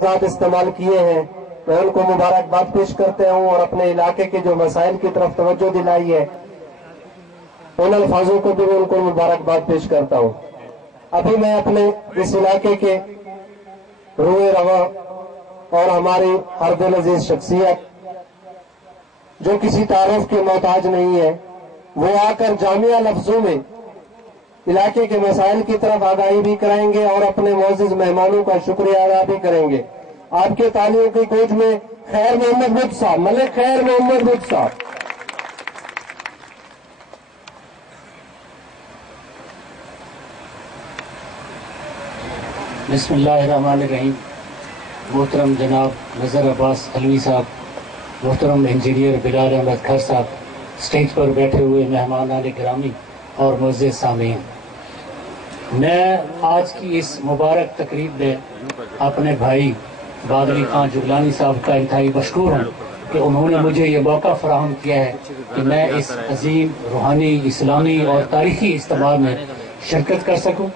ساتھ استعمال کیے ہیں، میں ان کو مبارکباد پیش کرتے ہوں اور اپنے علاقے کے جو مسائل کی طرف توجہ دلائی ہے ان الفاظوں کو بھی میں ان کو مبارکباد پیش کرتا ہوں۔ ابھی میں اپنے اس علاقے کے روئے رواں اور ہماری ہر دل عزیز شخصیت جو کسی تعارف کے محتاج نہیں ہے، وہ آ کر جامعہ لفظوں میں علاقے کے مسائل کی طرف آگاہی بھی کریں گے اور اپنے معزز مہمانوں کا شکریہ ادا بھی کریں گے۔ آپ کے تالیوں کی گود میں خیر محمد بٹ صاحب، ملک خیر محمد بٹ صاحب۔ بسم اللہ الرحمن الرحیم۔ محترم جناب نذر عباس حلوی صاحب، محترم انجینئر بلال احمد کھر صاحب، اسٹیج پر بیٹھے ہوئے مہمانان گرامی اور معزز سامعین، میں آج کی اس مبارک تقریب میں اپنے بھائی بادلی خان جگلانی صاحب کا انتہائی مشکور ہوں کہ انہوں نے مجھے یہ موقع فراہم کیا ہے کہ میں اس عظیم روحانی، اسلامی اور تاریخی اجتماع میں شرکت کر سکوں،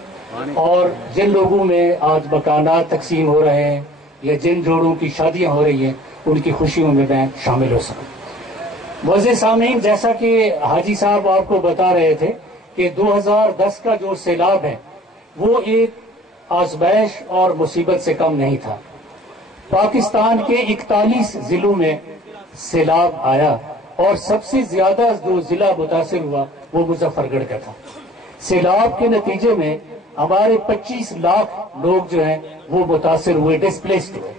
اور جن لوگوں میں آج مکانات تقسیم ہو رہے ہیں یا جن جوڑوں کی شادیاں ہو رہی ہیں ان کی خوشیوں میں میں شامل ہو سکوں۔ معزز سامعین، جیسا کہ حاجی صاحب آپ کو بتا رہے تھے کہ 2010 کا جو سیلاب ہے وہ ایک آزمائش اور مصیبت سے کم نہیں تھا۔ پاکستان کے 41 ضلعوں میں سیلاب آیا اور سب سے زیادہ جو ضلع متاثر ہوا وہ مظفر گڑھ کا تھا۔ سیلاب کے نتیجے میں ہمارے 25 لاکھ لوگ جو ہیں وہ متاثر ہوئے، ڈسپلیسڈ ہوئے،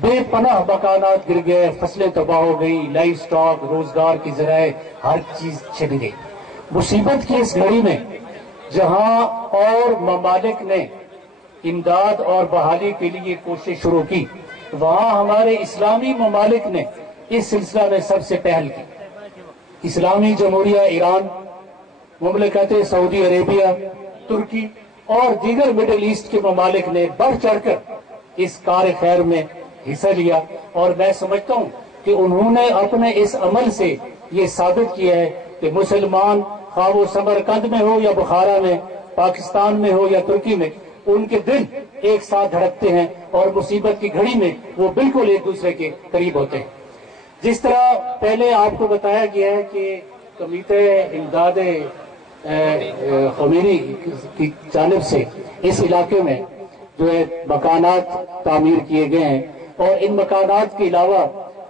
بے پناہ مکانات گر گئے، فصلیں تباہ ہو گئی، لائف سٹاک، روزگار کی ذرائع، ہر چیز چھن گئی۔ مصیبت کی اس گھڑی میں جہاں اور ممالک نے امداد اور بحالی کے لیے کوشش شروع کی، وہاں ہمارے اسلامی ممالک نے اس سلسلہ میں سب سے پہل کی۔ اسلامی جمہوریہ ایران، مملکت سعودی عربیہ، ترکی اور دیگر مڈل ایسٹ کے ممالک نے بڑھ چڑھ کر اس کار خیر میں حصہ لیا، اور میں سمجھتا ہوں کہ انہوں نے اپنے اس عمل سے یہ ثابت کیا ہے کہ مسلمان خواہ وہ سمرقند میں ہو یا بخارا میں، پاکستان میں ہو یا ترکی میں، ان کے دل ایک ساتھ دھڑکتے ہیں اور مصیبت کی گھڑی میں وہ بالکل ایک دوسرے کے قریب ہوتے ہیں۔ جس طرح پہلے آپ کو بتایا گیا ہے کہ کمیٹے امداد خمینی کی جانب سے اس علاقے میں جو ہے مکانات تعمیر کیے گئے ہیں، اور ان مکانات کے علاوہ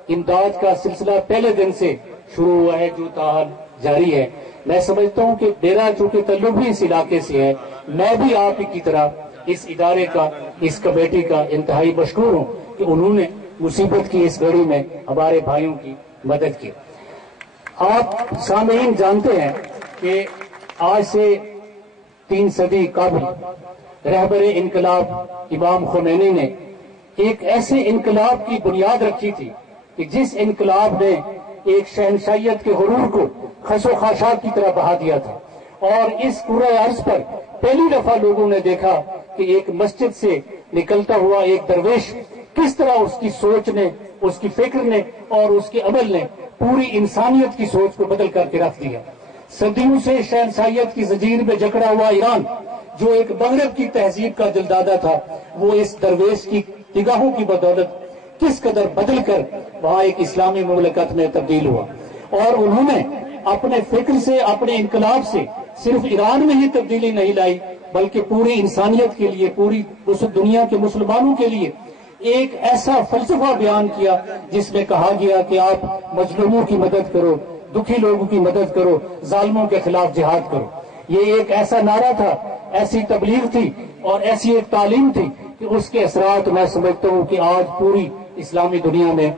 امداد کا سلسلہ پہلے دن سے شروع ہوا ہے جو تاحال جاری ہے۔ میں سمجھتا ہوں کہ میرا چونکہ تعلق بھی اس علاقے سے ہے، میں بھی آپ کی طرح اس ادارے کا، اس کمیٹی کا انتہائی مشکور ہوں کہ انہوں نے مصیبت کی اس گھڑی میں ہمارے بھائیوں کی مدد کی۔ آپ سامعین جانتے ہیں کہ آج سے 3 صدی قبل رہبر انقلاب امام خمینی نے ایک ایسے انقلاب کی بنیاد رکھی تھی کہ جس انقلاب نے ایک شہنشاہیت کے غرور کو خس و خاشاک کی طرح بہا دیا تھا، اور اس کرۂ ارض پر پہلی دفعہ لوگوں نے دیکھا کہ ایک مسجد سے نکلتا ہوا ایک درویش کس طرح اس کی سوچ نے، اس کی فکر نے اور اس کے عمل نے پوری انسانیت کی سوچ کو بدل کر کے رکھ دیا۔ صدیوں سے شہنشاہیت کی زنجیر میں جکڑا ہوا ایران، جو ایک مغرب کی تہذیب کا دلدادہ تھا، وہ اس درویش کی نگاہوں کی بدولت کس قدر بدل کر وہاں ایک اسلامی مملکت میں تبدیل ہوا، اور انہوں نے اپنے فکر سے، اپنے انقلاب سے صرف ایران میں ہی تبدیلی نہیں لائی بلکہ پوری انسانیت کے لیے، پوری اس دنیا کے مسلمانوں کے لیے ایک ایسا فلسفہ بیان کیا جس میں کہا گیا کہ آپ مظلوموں کی مدد کرو، دکھی لوگوں کی مدد کرو، ظالموں کے خلاف جہاد کرو۔ یہ ایک ایسا نعرہ تھا، ایسی تبلیغ تھی اور ایسی ایک تعلیم تھی کہ اس کے اثرات میں سمجھتا ہوں کہ آج پوری اسلامی دنیا میں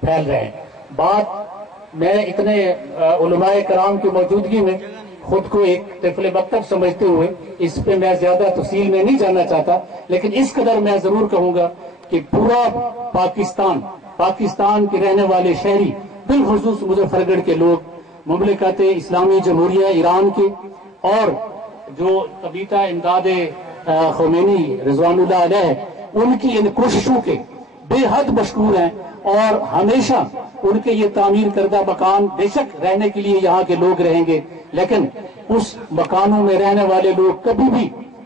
پھیل رہے ہیں۔ بات میں اتنے علماء کرام کی موجودگی میں خود کو ایک طفل مکتب سمجھتے ہوئے اس پہ میں زیادہ تفصیل میں نہیں جانا چاہتا، لیکن اس قدر میں ضرور کہوں گا کہ پورا پاکستان کے رہنے والے شہری، بالخصوص مظفر گڑھ کے لوگ، مملکت اسلامی جمہوریہ ایران کے اور جو کمیٹہ امداد خمینی رضوان اللہ علیہ، ان کی ان کوششوں کے بے حد مشکور ہیں، اور ہمیشہ ان کے یہ تعمیر کردہ مکان بے شک رہنے کے لیے یہاں کے لوگ رہیں گے، لیکن اس مکانوں میں رہنے والے لوگ کبھی بھی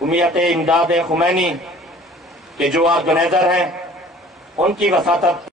جمعیت امداد خمینی کے جو آرگنائزر ہیں ان کی وساطت